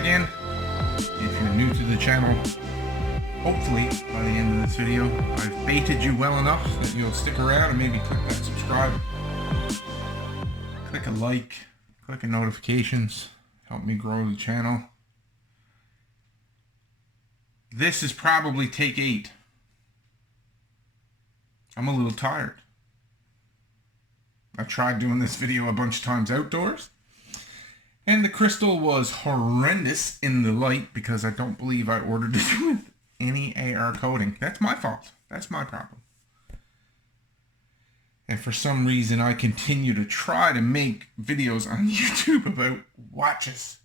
again. If you're new to the channel, hopefully by the end of this video, I've baited you well enough that you'll stick around and maybe click that subscribe. Click a like, click on notifications, help me grow the channel. This is probably take 8. I'm a little tired. I tried doing this video a bunch of times outdoors, and the crystal was horrendous in the light because I don't believe I ordered it with any AR coating. That's my fault. That's my problem. And for some reason, I continue to try to make videos on YouTube about watches.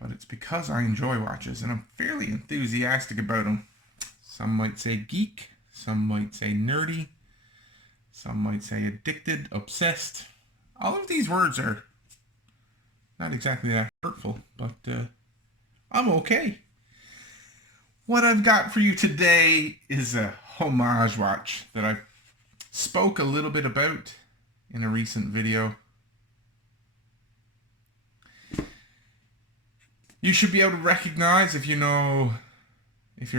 But it's because I enjoy watches, and I'm fairly enthusiastic about them. Some might say geek, some might say nerdy, some might say addicted, obsessed. All of these words are not exactly that hurtful, but I'm okay. What I've got for you today is a Homage watch that I spoke a little bit about in a recent video. You should be able to recognize if you're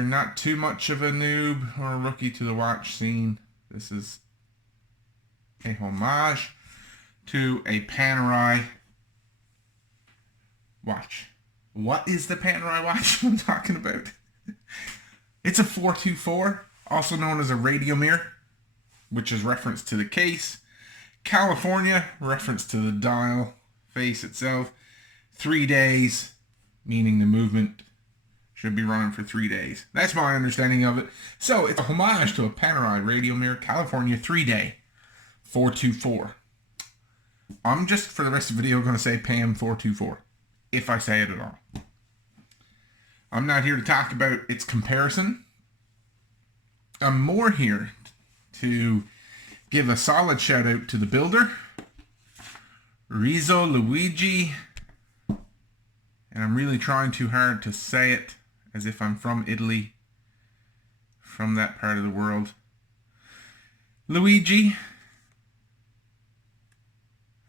not too much of a noob or a rookie to the watch scene. This is a homage to a Panerai watch. What is the Panerai watch I'm talking about? It's a 424, also known as a Radiomir, which is reference to the case. California, reference to the dial face itself. 3 days, meaning the movement should be running for 3 days. That's my understanding of it. So it's a homage to a Panerai Radiomir California 3-day 424. I'm just, for the rest of the video, going to say PAM 424, if I say it at all. I'm not here to talk about its comparison. I'm more here to give a solid shout out to the builder, Rizzo Luigi, and I'm really trying too hard to say it as if I'm from Italy, from that part of the world. Luigi.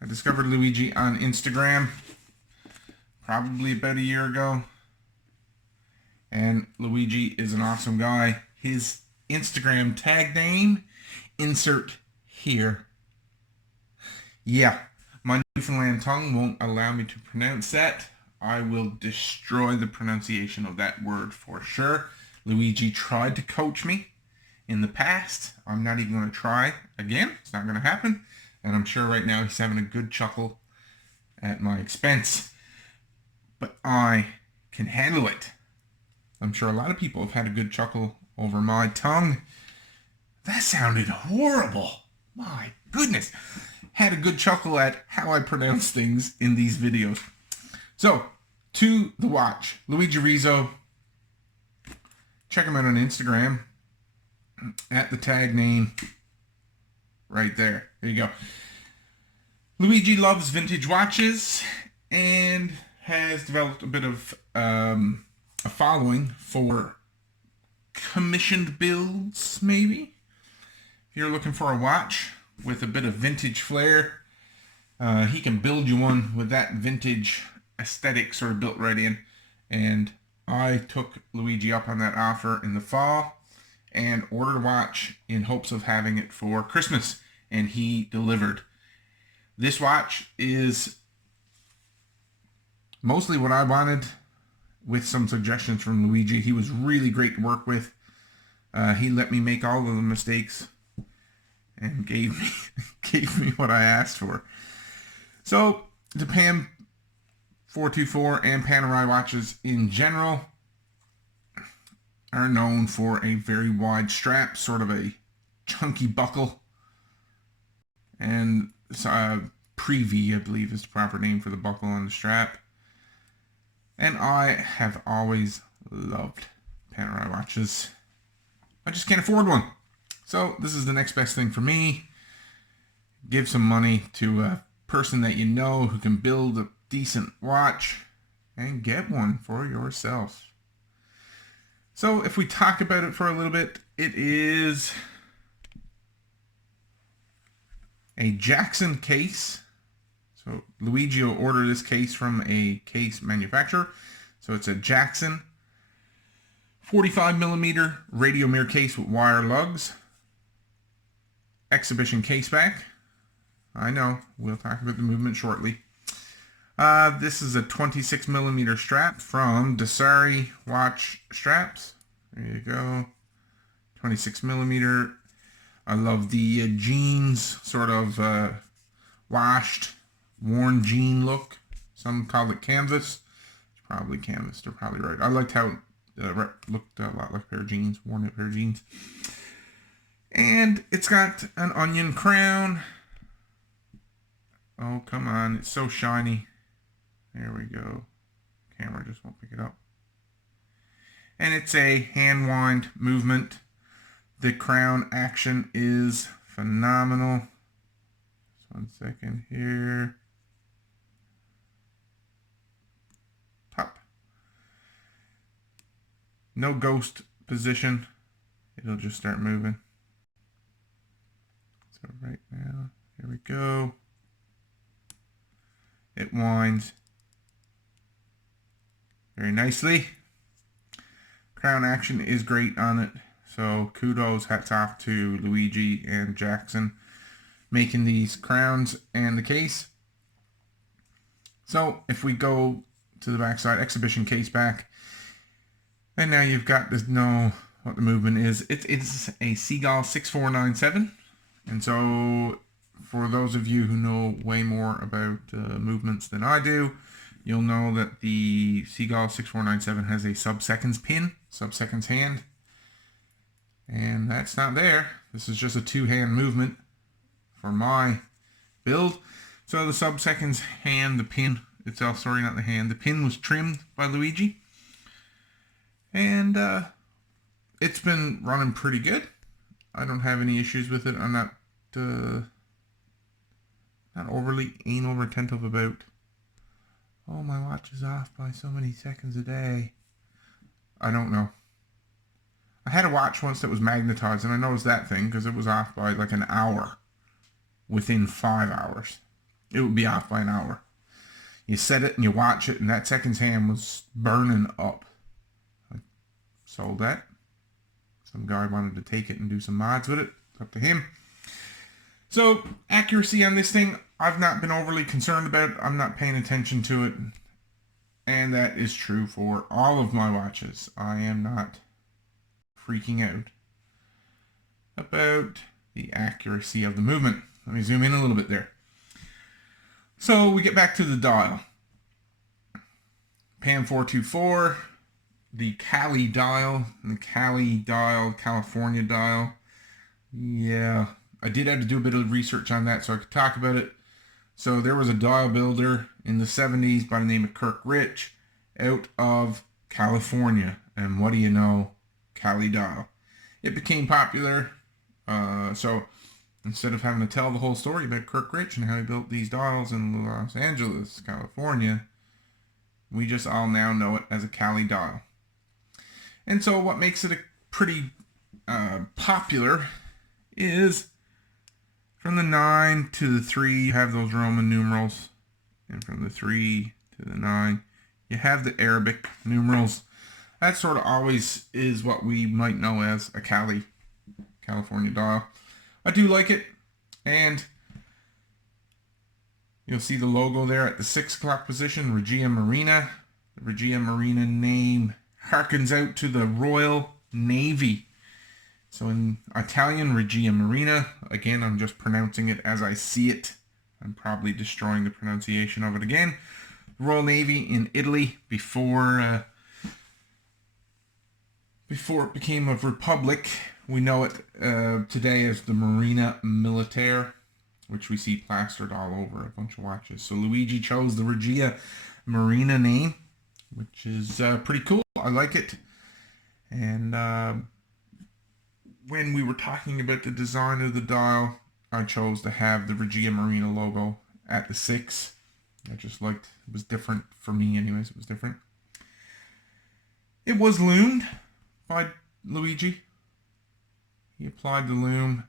I discovered Luigi on Instagram probably about a year ago. And Luigi is an awesome guy. His Instagram tag name, insert here. Yeah, my Newfoundland tongue won't allow me to pronounce that. I will destroy the pronunciation of that word for sure. Luigi tried to coach me in the past. I'm not even going to try again. It's not going to happen. And I'm sure right now he's having a good chuckle at my expense. But I can handle it. I'm sure a lot of people have had a good chuckle over my tongue. That sounded horrible. My goodness. Had a good chuckle at how I pronounce things in these videos. So, to the watch. Luigi Rizzo. Check him out on Instagram. At the tag name. Right there. There you go. Luigi loves vintage watches and has developed a bit of a following for commissioned builds, maybe. If you're looking for a watch with a bit of vintage flair, he can build you one with that vintage aesthetic sort of built right in. And I took Luigi up on that offer in the fall and ordered a watch in hopes of having it for Christmas, and he delivered. This watch is mostly what I wanted, with some suggestions from Luigi. He was really great to work with. He let me make all of the mistakes and gave me what I asked for. So the PAM 424 and Panerai watches in general are known for a very wide strap, sort of a chunky buckle, and Prevy, I believe, is the proper name for the buckle on the strap. And I have always loved Panerai watches. I just can't afford one. So this is the next best thing for me. Give some money to a person that you know who can build a decent watch and get one for yourself. So if we talk about it for a little bit, it is a Jackson case. So So Luigi will order this case from a case manufacturer. So it's a Jackson 45mm Radiomir case with wire lugs. Exhibition case back. I know, we'll talk about the movement shortly. This is a 26mm strap from Dasari Watch Straps. There you go. 26mm. I love the jeans, sort of washed, worn jean look. Some call it canvas. It's probably canvas. They're probably right. I liked how it looked a lot like a pair of jeans, worn a pair of jeans. And it's got an onion crown. Oh, come on. It's so shiny. There we go. Camera just won't pick it up. And it's a hand wind movement. The crown action is phenomenal. Just 1 second here. Pop. No ghost position. It'll just start moving. So right now, here we go. It winds very nicely. Crown action is great on it. So kudos, hats off to Luigi and Jackson making these crowns and the case. So if we go to the back side, exhibition case back, and now you've got to know what the movement is. It's a Seagull 6497. And so for those of you who know way more about movements than I do, you'll know that the Seagull 6497 has a sub-seconds pin, sub-seconds hand. And that's not there. This is just a two-hand movement for my build. So the sub-seconds hand, the pin itself, sorry, not the hand, the pin was trimmed by Luigi. And it's been running pretty good. I don't have any issues with it. I'm not overly anal retentive about, oh, my watch is off by so many seconds a day. I don't know. I had a watch once that was magnetized, and I noticed that thing because it was off by like an hour within 5 hours. It would be off by an hour. You set it and you watch it, and that seconds hand was burning up. I sold that. Some guy wanted to take it and do some mods with it. It's up to him. So, accuracy on this thing, I've not been overly concerned about. I'm not paying attention to it. And that is true for all of my watches. I am not freaking out about the accuracy of the movement. Let me zoom in a little bit there. So, we get back to the dial. RM424, the Cali dial, and the Cali dial, California dial. Yeah, I did have to do a bit of research on that so I could talk about it. So there was a dial builder in the 70s by the name of Kirk Rich out of California. And what do you know? Cali dial. It became popular. So instead of having to tell the whole story about Kirk Rich and how he built these dials in Los Angeles, California, we just all now know it as a Cali dial. And so what makes it a pretty popular is from the 9 to the 3, you have those Roman numerals. And from the 3 to the 9, you have the Arabic numerals. That sort of always is what we might know as a California dial. I do like it. And you'll see the logo there at the 6 o'clock position, Regia Marina. The Regia Marina name harkens out to the Royal Navy. So in Italian, Regia Marina. Again, I'm just pronouncing it as I see it. I'm probably destroying the pronunciation of it again. Royal Navy in Italy before it became a republic. We know it today as the Marina Militare, which we see plastered all over a bunch of watches. So Luigi chose the Regia Marina name, which is pretty cool. I like it. And when we were talking about the design of the dial, I chose to have the Regia Marina logo at the 6. I just liked, it was different for me anyways, it was different. It was loomed by Luigi. He applied the loom,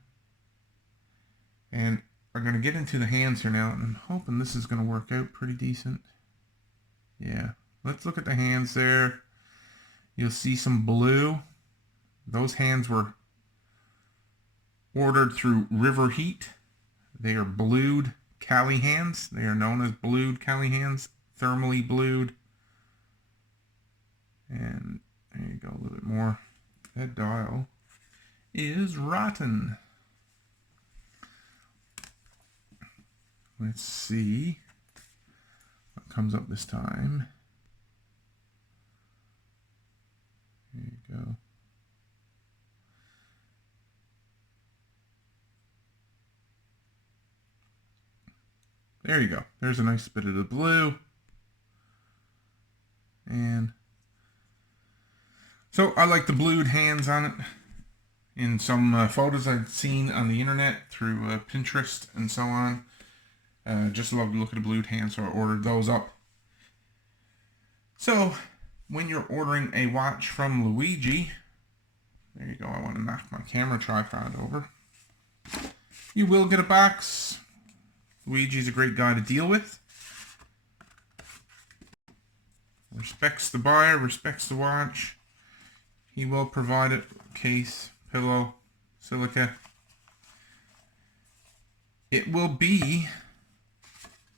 and are going to get into the hands here now, and I'm hoping this is going to work out pretty decent. Yeah, let's look at the hands there. You'll see some blue. Those hands were ordered through River Heat. They are blued Cali hands. They are known as blued Cali hands, thermally blued. And there you go, a little bit more. That dial is rotten. Let's see what comes up this time. There you go. There you go. There's a nice bit of the blue. And so I like the blued hands on it. In some photos I've seen on the internet through Pinterest and so on. Just love to look at the blued hands, so I ordered those up. So when you're ordering a watch from Luigi, there you go, I want to knock my camera tripod over. You will get a box. Luigi's a great guy to deal with. Respects the buyer, respects the watch. He will provide it, case, pillow, silica. It will be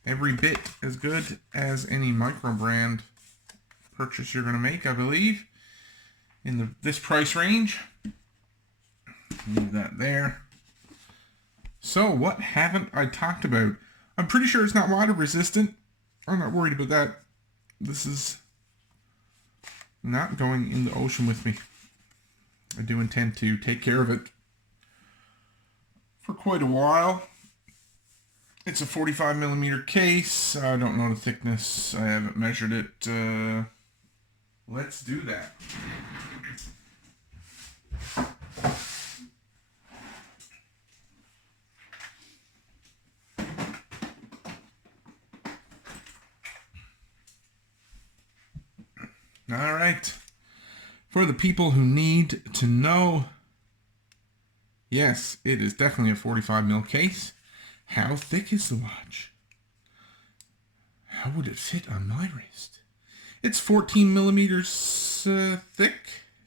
every bit as good as any micro brand purchase you're going to make, I believe, in this price range. Leave that there. So what haven't I talked about? I'm pretty sure it's not water resistant. I'm not worried about that. This is not going in the ocean with me. I do intend to take care of it for quite a while. It's a 45mm case. I don't know the thickness. I haven't measured it. Let's do that. All right. For the people who need to know, yes, it is definitely a 45mm case. How thick is the watch? How would it fit on my wrist? It's 14mm thick,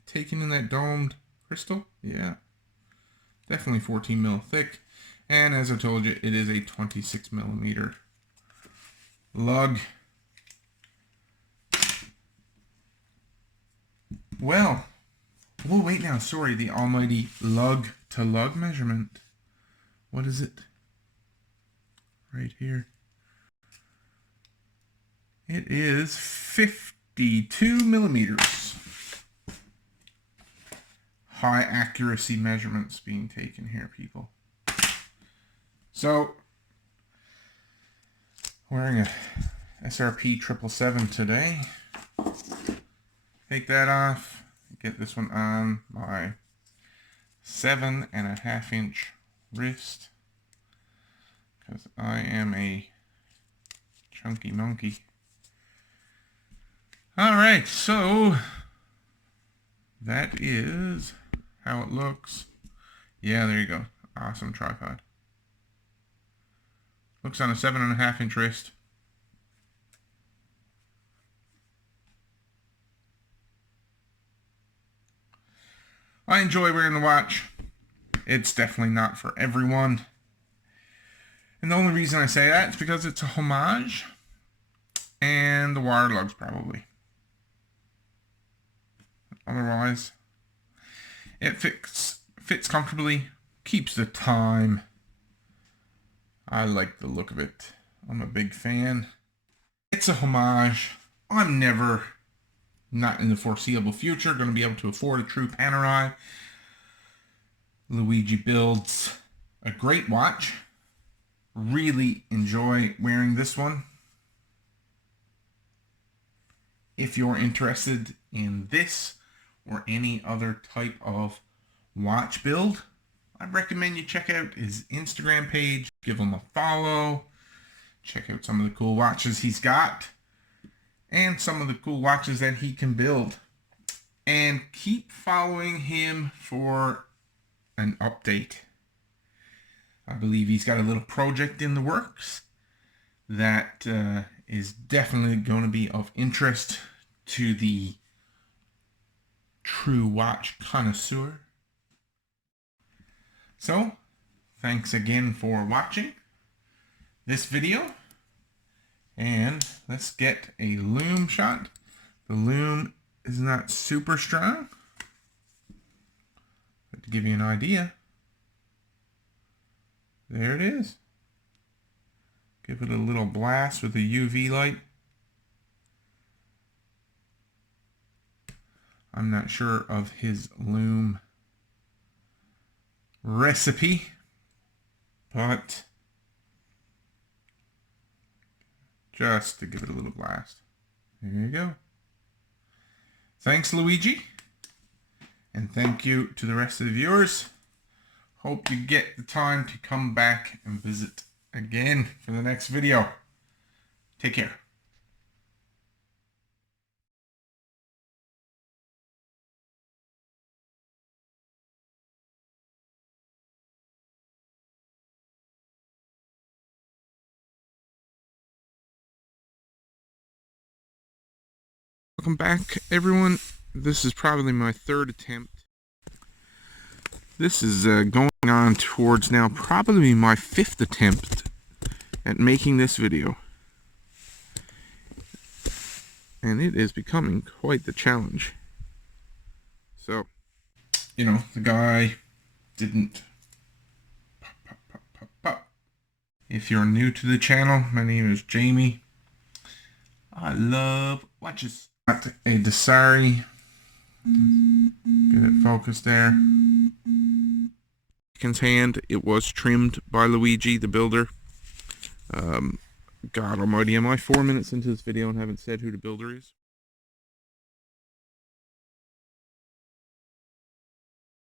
taken in that domed crystal. Yeah, definitely 14mm thick. And as I told you, it is a 26mm lug. Well, oh wait now, sorry, the almighty lug to lug measurement. What is it? Right here. It is 52mm. High accuracy measurements being taken here, people. So, wearing a SRP 777 today. Take that off. Get this one on my 7.5-inch wrist. Because I am a chunky monkey. Alright, so that is how it looks. Yeah, there you go. Awesome tripod. Looks on a 7.5-inch wrist. I enjoy wearing the watch. It's definitely not for everyone. And the only reason I say that is because it's a Homage. And the wire lugs probably. Otherwise, it fits comfortably. Keeps the time. I like the look of it. I'm a big fan. It's a Homage. I'm never, not in the foreseeable future, going to be able to afford a true Panerai. Luigi builds a great watch. Really enjoy wearing this one. If you're interested in this or any other type of watch build, I recommend you check out his Instagram page. Give him a follow. Check out some of the cool watches he's got. And some of the cool watches that he can build. And keep following him for an update. I believe he's got a little project in the works that is definitely going to be of interest to the true watch connoisseur. So, thanks again for watching this video, and let's get a loom shot. The loom is not super strong, but to give you an idea, there it is. Give it a little blast with a UV light. I'm not sure of his loom recipe, but just to give it a little blast. There you go. Thanks, Luigi. And thank you to the rest of the viewers. Hope you get the time to come back and visit again for the next video. Take care. Welcome back, everyone. This is probably my third attempt. This is going on towards now probably my fifth attempt at making this video. And it is becoming quite the challenge. So, you know, the guy didn't pop. If you're new to the channel, my name is Jamie. I love watches. Got a Dasari. Get it focused there. Chicken hand. It was trimmed by Luigi, the builder. God almighty, am I 4 minutes into this video and haven't said who the builder is?